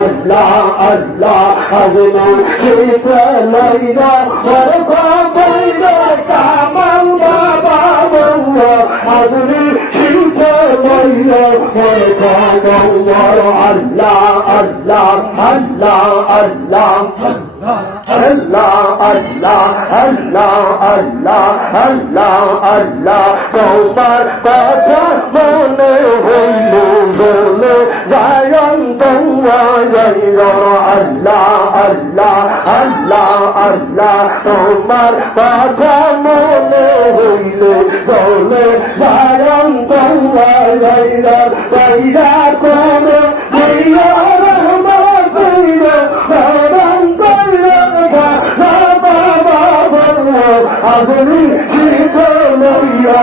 Allah, Allah, Hazina, Shikra, Laila, Warqa, Baila, Kamal, Baba, Baba, Hazina, Shikra, Laila, Warqa, Baba, Allah, Allah, Allah, Allah, Allah, Allah, Allah, Allah, Allah, Allah, তোমার কথা মনে হইল কৌয়া যাই আল্লাহ আল্লাহ আল্লাহ আল্লাহ তোমার কথা মনে হইলে চলে যারম কৌয়া যাই যাইরা করে যাইয়া আগুনি জীবনাইয়া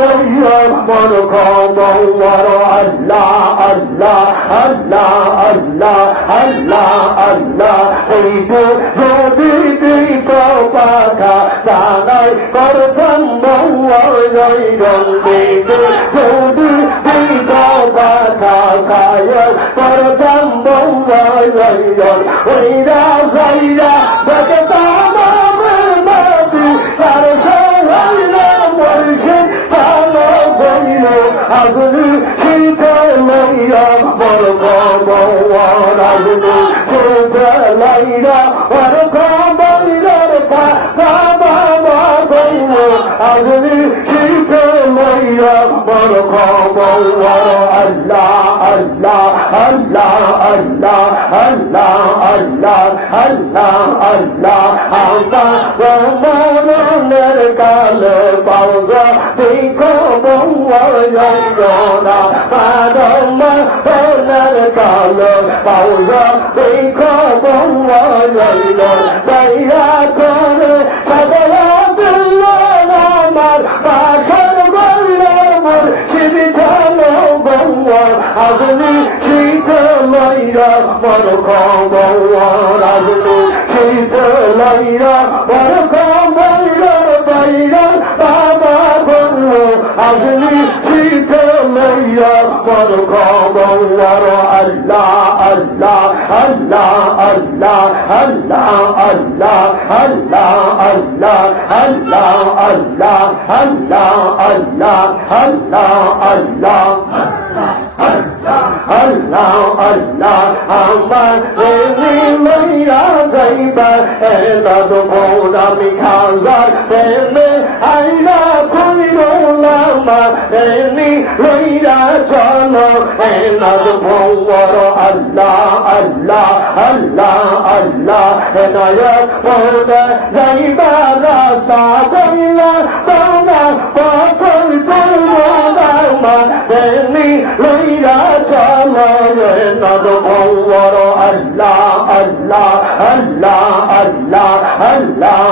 علي ملك منور الله الله الله الله الله الله এই যদি দিব পাখা জানাই করতাম বউয়ার রইরন দিদি লইয়া বড় গৌরের বাবা গইল আগুনি শীতে লইয়া বড় গৌর আল্লাহ আল্লাহ আল্লাহ আল্লাহ আল্লাহ আল্লাহ আল্লাহ আল্লাহ। আল্লাহ মরণের কালে পাওয়া দেখো দেখো আগনি শীত লইরা বড় বৌয়া বাইরা বাবা বলল আগনি শীত লইরা বড় বৌয়ার আল্লাহ আল্লাহ আল্লাহ আল্লাহ আল্লাহ আল্লাহ আল্লাহ আল্লাহ আল্লাহ আল্লাহ আল্লাহ আল্লাহ আল্লাহ আল্লাহ আল্লাহ আল্লাহ আল্লাহ, আমার এমনি মাইরা যাইবা। এলা দোমন আমি খালার এমনি আইরা করিব লামা। এমনি লইরা চল এলা দোমর আল্লাহ আল্লাহ আল্লাহ আল্লাহ। এনায়া ওদা যাইবা রাস্তা বললা তোমরা পথ পকল তোমরা এমনি লইয়া চলো নদ ভৌর আল্লাহ আল্লাহ আল্লাহ আল্লাহ আল্লাহ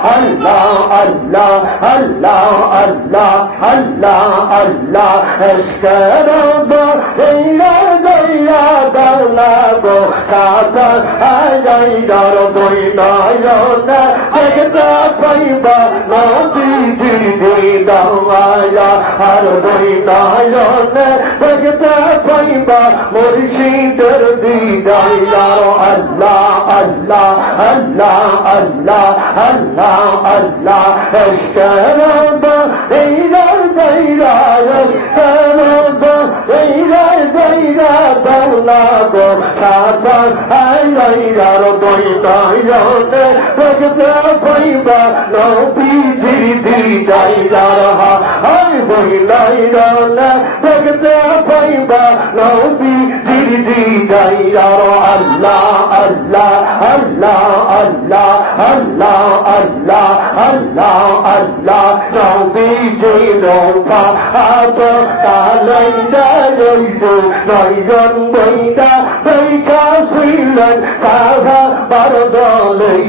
আল্লাহ আল্লাহ আল্লাহ আল্লাহ আল্লাহ আল্লাহ ساکر آجائی جارو دوئی دائیو تا جگتا پائیبا ناتی جی دوئی داو آیا ہر دوئی دائیو تا جگتا پائیبا مرشی دردی دائی جارو اللہ اللہ اللہ اللہ اللہ اللہ اشکرابا ایلال دیلا اشکرابا গইয়া দালা গো আই দর বই নয়ন দেখতে পাইবা নদী দিদি দাইরা হাই বই নয়ন দেখতে পাইবা নবী দিদি গাইয়ার আল্লাহ আল্লাহ আল্লাহ আল্লাহ আল্লাহ আল্লাহ আল্লাহ আল্লাহ নবী জিরোপা আত তালাই দাইজু নয়ন নয়জন বৈকা বৈকা ছিলেন সাধা বার দলই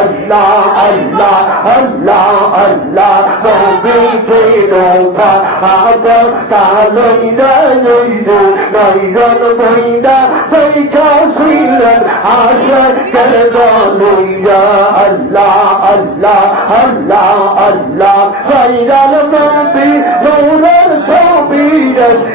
আল্লাহ আল্লাহ আল্লাহ আল্লাহ। নবী বেরোভা আদর তালই নয়জন নয়জন বৈকা বৈকা ছিলেন আশার করে দলই আল্লাহ আল্লাহ আল্লাহ আল্লাহ। সাইরাল নবী ছবি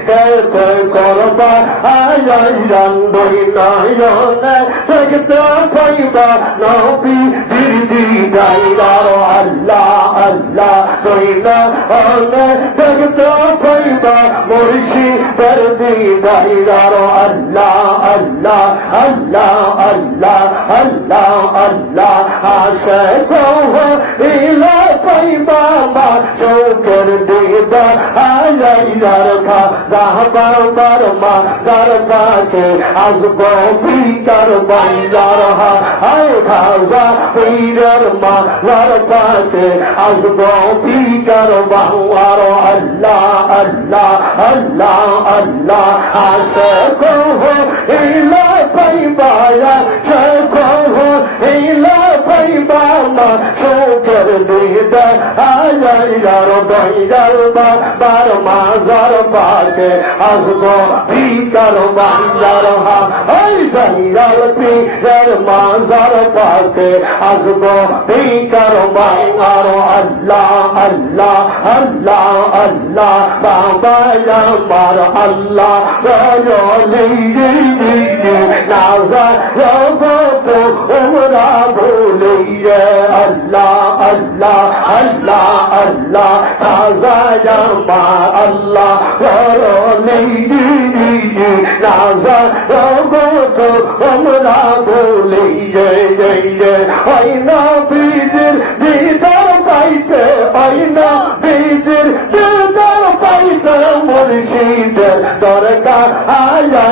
কেতে করবা আয়াইরান বই নয়নে দেখতে পাইবা নবী দিদি গাইরার আল্লাহ আল্লাহ বই নয়নে দেখতে পাইবা মুর্শি দর্দি গাইরার আল্লাহ আল্লাহ আল্লাহ আল্লাহ আল্লাহ আল্লাহ আশা কহ ইলা নাই কারকা রাহবার বারমা কারকাকে আসব ভিতর বান্দার হা হায় খাওয়া পীরের মা রারকাকে আসব ভিতর বাহুয়ার আল্লাহ আল্লাহ আল্লাহ আল্লাহ আসে কহ ইলা পাইবায়া সে কহ ইলা পাইবা মা মাজার দিতে আজাইরার বাইরার বাবার মাজার পাকে আসব ভিকার বান্দার হা ওই বাইরার পীরের মাজার পাকে আসব ভিকার বান্দার আল্লাহ আল্লাহ আল্লাহ আল্লাহ বাবা আমার আল্লাহ নাজা রবা ওরা ভুলিয়ে আল্লাহ আল্লাহ আল্লাহ আল্লাহ তাজা জামা আল্লাহ নাজা রবত ওরা ভুলিয়ে হয় না বীজের দিদার পাইতে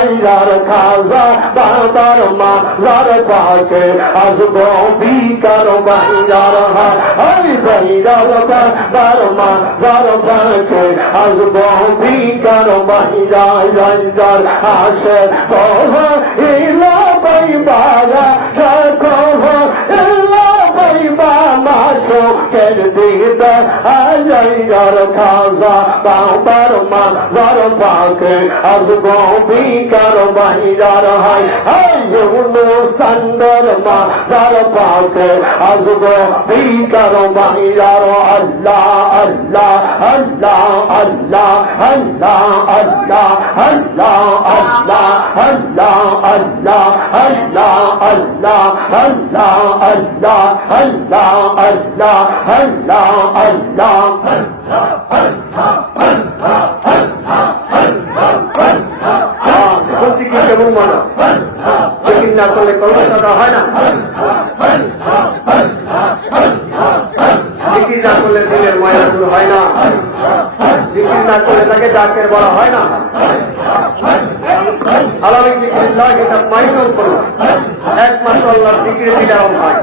মাইয়ার খাজা বাবার মাজার পাকে আসব বিকার মাইয়ার হাই ভাইরাল বাবার মাজার পাকে আসব বিকার মাইয়ার হাইজার আসে কহা আয়াইয়ার খাজা বাবার মা লার পাকে আসব বিকার বাইরার হাই হাই ইউনো সান্দর মা লার পাকে আসব বিকার বাইরার আল্লাহ আল্লাহ আল্লাহ আল্লাহ আল্লাহ আল্লাহ আল্লাহ আল্লাহ আল্লাহ আল্লাহ আল্লাহ আল্লাহ আল্লাহ আল্লাহ আল্লাহ আল্লাহ আল্লাহ আল্লাহ বলছি কি কলকাতা হয় না জিকির না করলে তাকে ডাকের বলা হয় না। আলামী জিকির নয়, এটা মাইনও করো একমাত্র হয়।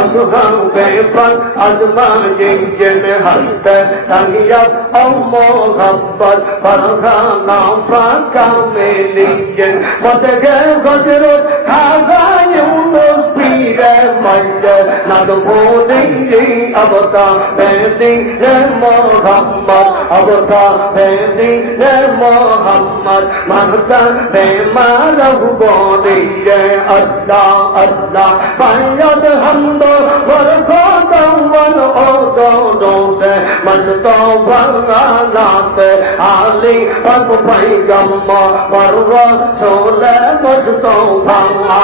أظهر بيضا أزمر جنجن حتى تغيب أم غبت فرها نعفا كامليا وتجاوزت هذا يوم مودی ابتا بیدی نے محمد ابتا بیدی نے محمد مردن بے مالہ بودی جے اللہ اللہ باید ہم دو ورکو دون او دونوں دے من تو برنات علی اب پیغمبر پر رسول مستو بھانا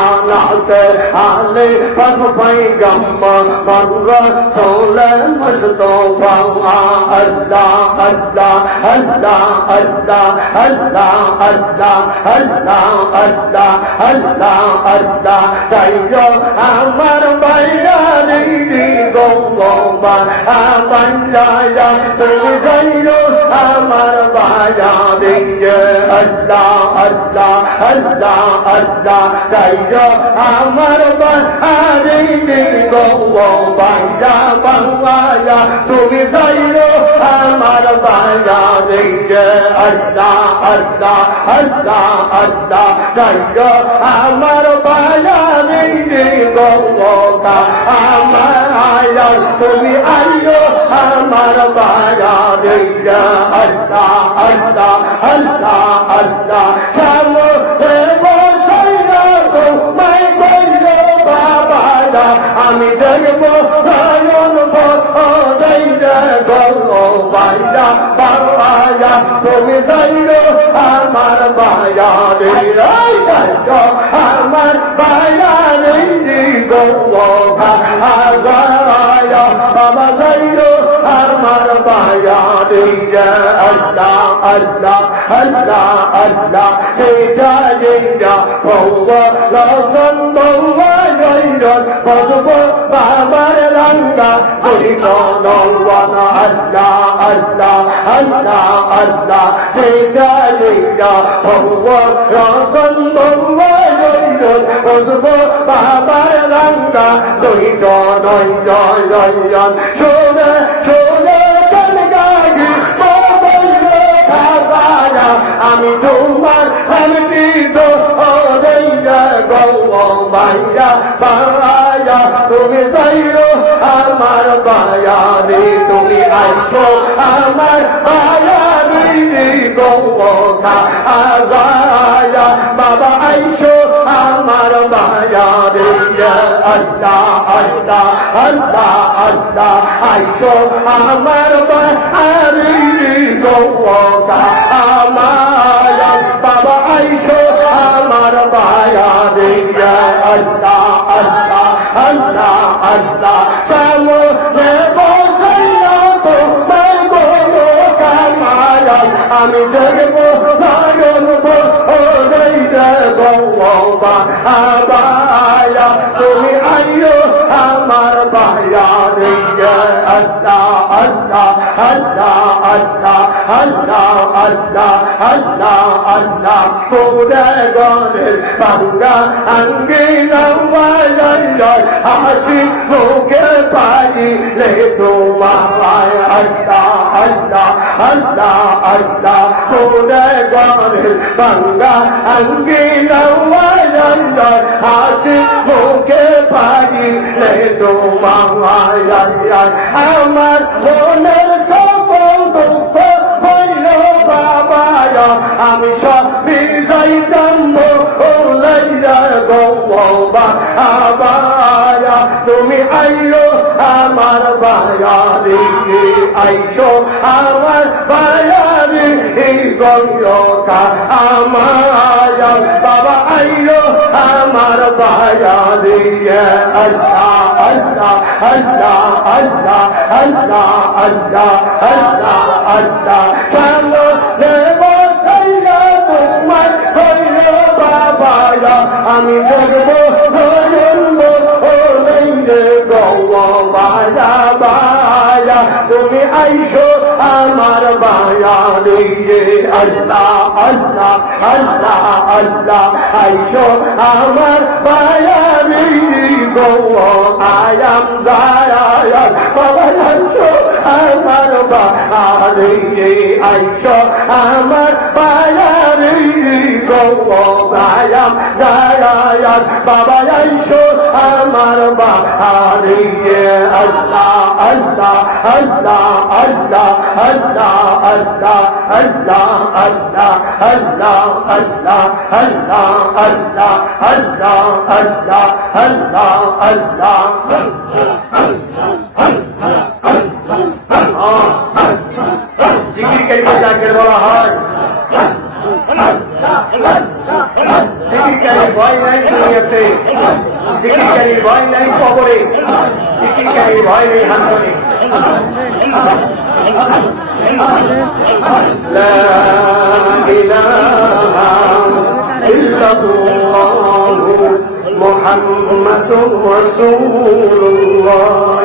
علی اب پیغمبر پر رسول مستو মুস্তফা আল্লাহ আল্লাহ আল্লাহ আল্লাহ আল্লাহ আল্লাহ আল্লাহ আল্লাহ আল্লাহ আল্লাহ তাই আমার বাইরা দিদি গঙ্গবা আমার রাজা তুমি যাইল আমার বাজা দিদি আল্লাহ আল্লাহ আল্লাহ আল্লাহ, কাইর আমার বাহারি গো বাইরা বাংলায়া। তুমি যাইল আমার বাইরা দিকে আল্লাহ আল্লাহ আল্লাহ আল্লাহ। কাইর আমার বাইরা দিকে গো আমার আয়া তুমি আইও আমার বাইরা দিকে আল্লাহ আল্লাহ আল্লাহ আল্লাহ। আমি দেখব নয়ন ভাইরা গল্প বাইরা বাবায়া। তুমি যাইল আমার বায়া আমার বায়া গল্প আগায়া বাবা যাইল আমার বায়া আল্লাহ আল্লাহ আল্লাহ আল্লাহ। সেটা যেটা বৌবা রসন বৌবা সুন্দর বসব বাবার রাঙ্গা করিল নলওয়ানা আল্লাহ আল্লাহ আল্লাহ আল্লাহ। লীলা লীলা ভঙ্গ রতন ভঙ্গ বসব বাবার রাঙ্গা করিল নন্দন নন্দন সোনা আমি তোমার বায়া তুমি যাইরো আমার বায়ানে, তুমি আসো আমার বায়ানে গৌকা আজায়া, বাবা আইসো আমার বায়ানে আল্লাহ আল্লাহ আল্লাহ আল্লাহ আইসো আমার বায়ানে গৌকা আমার আমি দেখব জানব ওদের দেবো বাবা তুমি আইয়ো। আমার বায়া দিয়া আল্লাহ আল্লাহ আল্লাহ আল্লাহ আল্লাহ আল্লাহ আল্লাহ আল্লাহ। পুরে গনের বাঙ্গা আঙ্গি নওয়াজার হাসি মুখে পাইলে তোমায় আল্লাহ আল্লাহ আল্লাহ আল্লাহ। পুরে গনের বাঙ্গা আঙ্গি নওয়াজার হাসি আমার মনের সকল দুঃখ হইল বাবা আমি সব যাইতাম আবায়া। তুমি আইলো আমার বায়ারি আইসো আমার বায়ারি গঙ্গা আমায়া। বাবা আইলো আমার বায়ারি আল্লাহ। Allah, Allah, Allah, Allah, Allah, Allah, Allah. Kalo lebo saya তোমার হইল বাবারা আমি জগব ধরব হইলে গো বাবা বাবা তুমি আইস আমার বায়া রে আল্লাহ আল্লাহ আল্লাহ আল্লাহ, আইসো আমার বায়া লইলে গৌ, আয়াম গায়া বাবা আমার লইলে আইসো আমার বায়া লইলে গৌ আয়াম গায়া বাবা আইসো আমার বায়া লইলে আল্লাহ আল্লাহ আল্লাহ আল্লাহ আল্লাহ আল্লাহ আল্লাহ আল্লাহ আল্লাহ আল্লাহ আল্লাহ আল্লাহ আল্লাহ আল্লাহ আল্লাহ আল্লাহ জিকির কারিমে যাকে বলা হয় জিকির কারি ভয় নাই দুনিয়াতে জিকির কারি ভয় নাই কবরে জিকিরকারী ভয় নেই হাসনে لا إله إلا الله محمد رسول الله